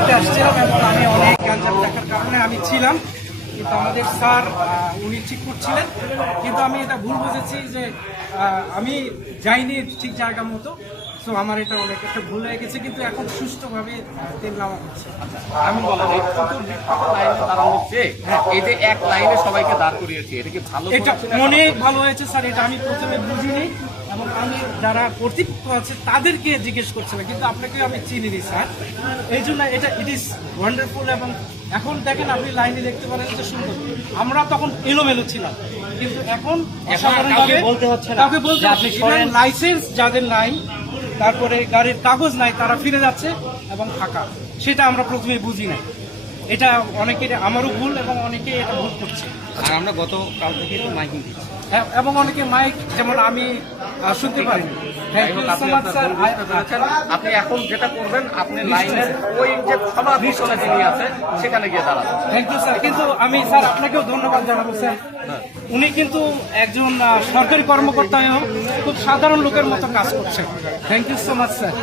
দিতে আসছিলাম এবং আমি অনেক গ্যাঞ্জাম দেখার কারণে আমি ছিলাম, কিন্তু আমাদের স্যার উনি ঠিক করছিলেন, কিন্তু আমি এটা ভুল বুঝেছি যে আমি যাইনি ঠিক জায়গা মতো। সো আমার এটা অনেক একটা ভুল হয়ে গেছে, কিন্তু এখন সুষ্ঠুভাবে তেল নেওয়া হচ্ছে। আমি বলেন এই চতুর্দিকটা লাইনে দাঁড়ানোর চেয়ে এই যে এক লাইনে সবাইকে দাঁড় করিয়েছি, এটা কি ভালো এটা করেছে না অনেক ভালো হয়েছে স্যার, এটা আমি প্রথমে বুঝিনি এবং আমি যারা কর্তৃপক্ষ আছে তাদেরকে জিজ্ঞেস করছিলাম, কিন্তু আপনাকে আমি চিনিনি স্যার, এই জন্য এটা ইট ইজ ওয়ান্ডারফুল। এবং এখন দেখেন আপনি লাইনে দেখতে পারেন যে সুন্দর, আমরা তখন এলোমেলো ছিলাম, কিন্তু এখন কাউকে বলতে হচ্ছে না কাউকে বলতে যে আপনি সরেন। লাইসেন্স যাদের নাই, তারপরে গাড়ির কাগজ নাই, তারা ফিরে যাচ্ছে এবং ফাঁকা, সেটা আমরা প্রথমে বুঝি নাই। এটা অনেকের, আমারও ভুল এবং অনেকে এটা ভুল করছে। আর আমরা গতকাল থেকে তো মাইকিং দিচ্ছি। এবং অনেকে মাইক, যেমন আমি শুনতে পারি। যাই হোক, আপনি আপনার ভুল বুঝতে পেরেছেন। আপনি এখন যেটা করবেন, আপনি লাইনের ওই যে সবার পিছনে যিনি আছে সেখানে গিয়ে দাঁড়াবেন। থ্যাংক ইউ স্যার, কিন্তু আমি স্যার আপনাকেও ধন্যবাদ জানাবো স্যার, উনি কিন্তু একজন সরকারি কর্মকর্তা হয়েও খুব সাধারণ লোকের মতো কাজ করছেন। Thank you so much sir.